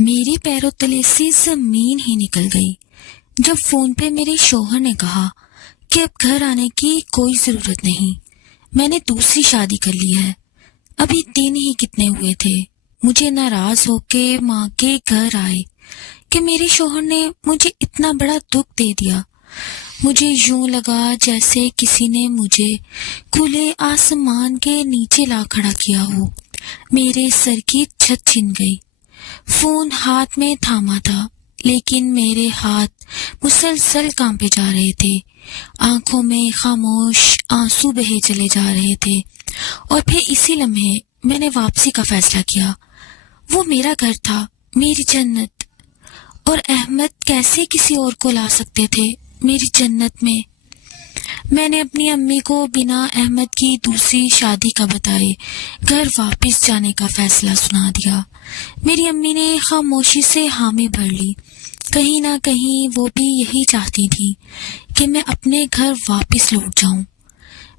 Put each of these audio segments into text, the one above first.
میرے پیروں تلے سے زمین ہی نکل گئی جب فون پہ میرے شوہر نے کہا کہ اب گھر آنے کی کوئی ضرورت نہیں، میں نے دوسری شادی کر لی ہے۔ ابھی دن ہی کتنے ہوئے تھے مجھے ناراض ہو کے ماں کے گھر آئے کہ میرے شوہر نے مجھے اتنا بڑا دکھ دے دیا۔ مجھے یوں لگا جیسے کسی نے مجھے کھلے آسمان کے نیچے لا کھڑا کیا ہو، میرے سر کی چھت چھن گئی۔ فون ہاتھ میں تھاما تھا لیکن میرے ہاتھ مسلسل کانپے جا رہے تھے، آنکھوں میں خاموش آنسو بہے چلے جا رہے تھے۔ اور پھر اسی لمحے میں نے واپسی کا فیصلہ کیا۔ وہ میرا گھر تھا، میری جنت، اور احمد کیسے کسی اور کو لا سکتے تھے میری جنت میں؟ میں نے اپنی امی کو بنا احمد کی دوسری شادی کا بتائے گھر واپس جانے کا فیصلہ سنا دیا۔ میری امی نے خاموشی سے حامی بھر لی، کہیں نہ کہیں وہ بھی یہی چاہتی تھی کہ میں اپنے گھر واپس لوٹ جاؤں۔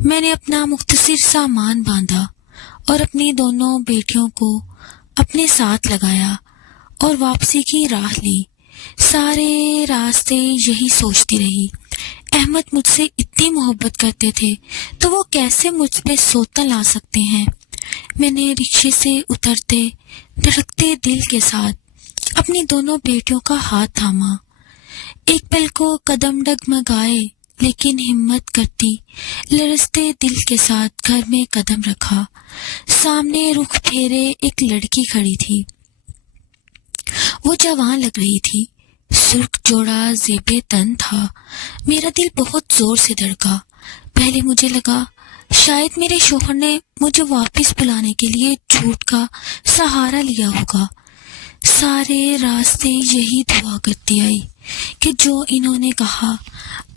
میں نے اپنا مختصر سامان باندھا اور اپنی دونوں بیٹیوں کو اپنے ساتھ لگایا اور واپسی کی راہ لی۔ سارے راستے یہی سوچتی رہی، احمد مجھ سے اتنی محبت کرتے تھے تو وہ کیسے مجھ پہ سوتن لا سکتے ہیں؟ میں نے رکشے سے اترتے دھڑکتے دل کے ساتھ اپنی دونوں بیٹیوں کا ہاتھ تھاما۔ ایک پل کو قدم ڈگمگائے لیکن ہمت کرتی لرزتے دل کے ساتھ گھر میں قدم رکھا۔ سامنے رخ پھیرے ایک لڑکی کھڑی تھی، وہ جوان لگ رہی تھی، سرخ جوڑا زیب تن تھا۔ میرا دل بہت زور سے دھڑکا۔ پہلے مجھے لگا شاید میرے شوہر نے مجھے واپس بلانے کے لیے جھوٹ کا سہارا لیا ہوگا۔ سارے راستے یہی دعا کرتی آئی کہ جو انہوں نے کہا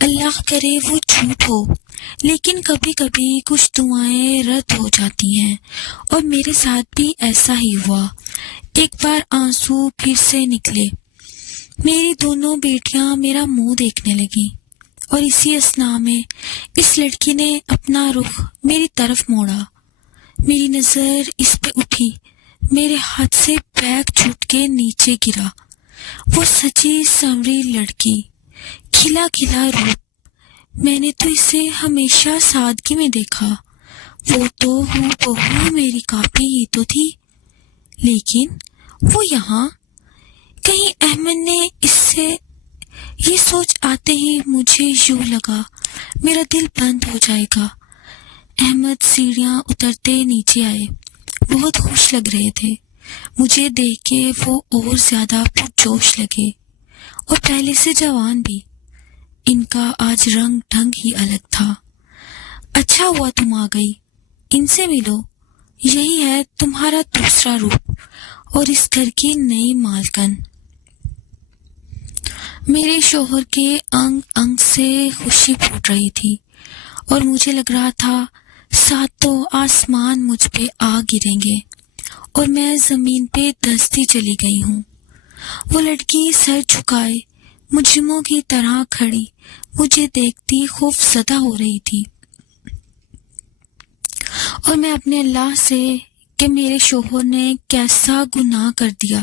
اللہ کرے وہ جھوٹ ہو، لیکن کبھی کبھی کچھ دعائیں رد ہو جاتی ہیں، اور میرے ساتھ بھی ایسا ہی ہوا۔ ایک بار آنسو پھر سے نکلے، میری دونوں بیٹیاں میرا منہ دیکھنے لگیں، اور اسی اثناء میں اس لڑکی نے اپنا رخ میری طرف موڑا۔ میری نظر اس پہ اٹھی، میرے ہاتھ سے بیگ چھوٹ کے نیچے گرا۔ وہ سجی سنوری لڑکی، کھلا کھلا روپ، میں نے تو اسے ہمیشہ سادگی میں دیکھا، وہ تو ہو بہو میری کاپی ہی تو تھی، لیکن وہ یہاں کہیں احمد نے اس سے، یہ سوچ آتے ہی مجھے یوں لگا میرا دل بند ہو جائے گا۔ احمد سیڑھیاں اترتے نیچے آئے، بہت خوش لگ رہے تھے۔ مجھے دیکھ کے وہ اور زیادہ پرجوش لگے، اور پہلے سے جوان بھی۔ ان کا آج رنگ ڈھنگ ہی الگ تھا۔ اچھا ہوا تم آ گئی، ان سے ملو، یہی ہے تمہارا دوسرا روپ اور اس گھر کی نئی مالکن۔ میرے شوہر کے انگ انگ سے خوشی پھوٹ رہی تھی، اور مجھے لگ رہا تھا ساتوں آسمان مجھ پہ آ گریں گے اور میں زمین پہ دھستی چلی گئی ہوں۔ وہ لڑکی سر جھکائے مجرموں کی طرح کھڑی مجھے دیکھتی خوف زدہ ہو رہی تھی، اور میں اپنے اللہ سے کہ میرے شوہر نے کیسا گناہ کر دیا،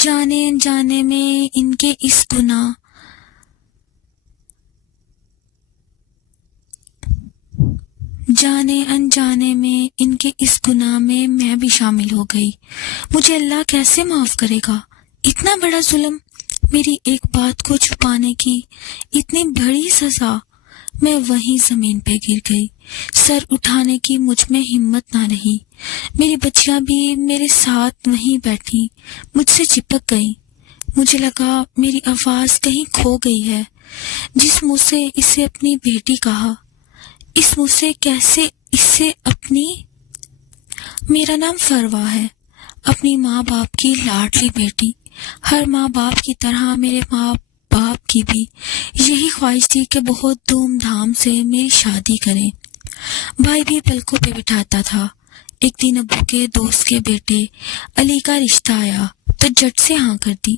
جانے انجانے میں ان کے اس گناہ جانے انجانے میں ان کے اس گناہ میں بھی شامل ہو گئی۔ مجھے اللہ کیسے معاف کرے گا؟ اتنا بڑا ظلم، میری ایک بات کو چھپانے کی اتنی بڑی سزا۔ میں وہیں زمین پہ گر گئی، سر اٹھانے کی مجھ میں ہمت نہ رہی۔ میری بچیاں بھی میرے ساتھ وہیں بیٹھی مجھ سے چپک گئیں۔ مجھے لگا میری آواز کہیں کھو گئی ہے۔ جس منہ سے اسے اپنی بیٹی کہا، اس منہ سے کیسے اسے اپنی؟ میرا نام فروا ہے، اپنی ماں باپ کی لاڈلی بیٹی۔ ہر ماں باپ کی طرح میرے ماں باپ کی بھی یہی خواہش تھی کہ بہت دھوم دھام سے میری شادی کریں۔ بھائی بھی پلکوں پہ بٹھاتا تھا۔ ایک دن ابو کے دوست کے بیٹے علی کا رشتہ آیا تو جٹ سے ہاں کر دی۔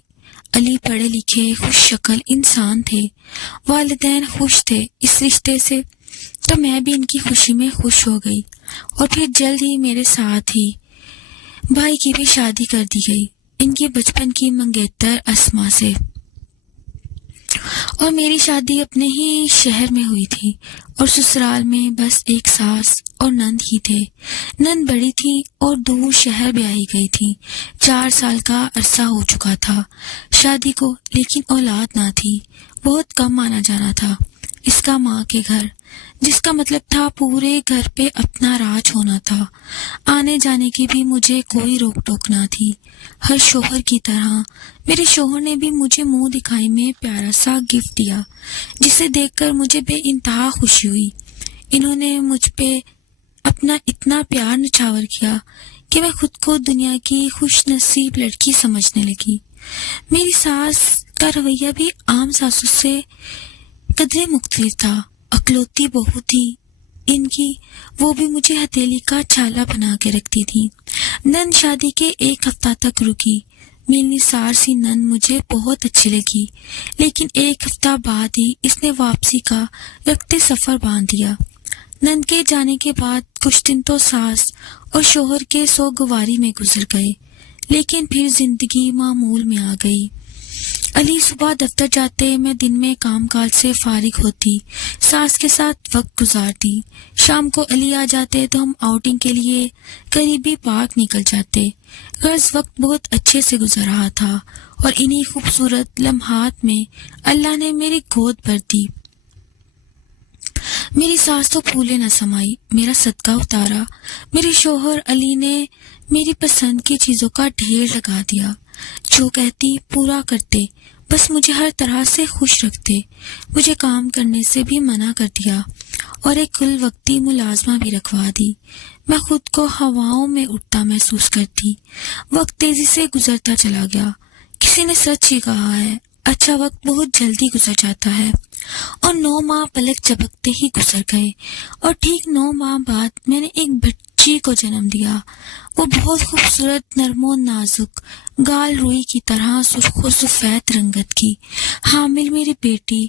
علی پڑھے لکھے خوش شکل انسان تھے، والدین خوش تھے اس رشتے سے، تو میں بھی ان کی خوشی میں خوش ہو گئی، اور پھر جلد ہی میرے ساتھ ہی بھائی کی بھی شادی کر دی گئی۔ ان کی بچپن کی منگیتر اسما سے، اور میری شادی اپنے ہی شہر میں ہوئی تھی، اور سسرال میں بس ایک ساس اور نند ہی تھے۔ نند بڑی تھی اور دور شہر بیاہی گئی تھی۔ 4 سال کا عرصہ ہو چکا تھا شادی کو، لیکن اولاد نہ تھی۔ بہت کم آنا جانا تھا اس کا ماں کے گھر، جس کا مطلب تھا پورے گھر پہ اپنا راج ہونا تھا۔ آنے جانے کی بھی مجھے کوئی روک ٹوک نہ تھی۔ ہر شوہر کی طرح میرے شوہر نے بھی مجھے منہ دکھائی میں پیارا سا گفٹ دیا، جسے دیکھ کر مجھے بے انتہا خوشی ہوئی۔ انہوں نے مجھ پہ اپنا اتنا پیار نچھاور کیا کہ میں خود کو دنیا کی خوش نصیب لڑکی سمجھنے لگی۔ میری ساس کا رویہ بھی عام ساسوں سے قدرے مختلف تھا۔ اکلوتی بہو تھی ان کی، وہ بھی مجھے ہتھیلی کا چھالا بنا کے رکھتی تھی۔ نند شادی کے 1 ہفتہ تک رکی۔ ملنی سار سی نند مجھے بہت اچھی لگی، لیکن 1 ہفتہ بعد ہی اس نے واپسی کا رخت سفر باندھ دیا۔ نند کے جانے کے بعد کچھ دن تو ساس اور شوہر کے سوگواری میں گزر گئے، لیکن پھر زندگی معمول میں آ گئی۔ علی صبح دفتر جاتے، میں دن میں کام کاج سے فارغ ہوتی، ساس کے ساتھ وقت گزارتی۔ شام کو علی آ جاتے تو ہم آؤٹنگ کے لیے قریبی پارک نکل جاتے۔ غرض وقت بہت اچھے سے گزر رہا تھا، اور انہی خوبصورت لمحات میں اللہ نے میری گود بھر دی۔ میری ساس تو پھولے نہ سمائی، میرا صدقہ اتارا۔ میرے شوہر علی نے میری پسند کی چیزوں کا ڈھیر لگا دیا، جو کہتی پورا کرتے، بس مجھے ہر طرح سے خوش رکھتے۔ مجھے کام کرنے سے بھی منع کر دیا اور ایک کل وقتی ملازمہ بھی رکھوا دی۔ میں خود کو ہواؤں میں اڑتا محسوس کرتی۔ وقت تیزی سے گزرتا چلا گیا۔ کسی نے سچ ہی کہا ہے، اچھا وقت بہت جلدی گزر جاتا ہے، اور 9 ماہ پلک جھپکتے ہی گزر گئے، اور ٹھیک 9 ماہ بعد میں نے ایک بچی کو جنم دیا۔ وہ بہت خوبصورت، نرم و نازک، گال روئی کی طرح سرخ و سفید رنگت کی۔ حامل میری بیٹی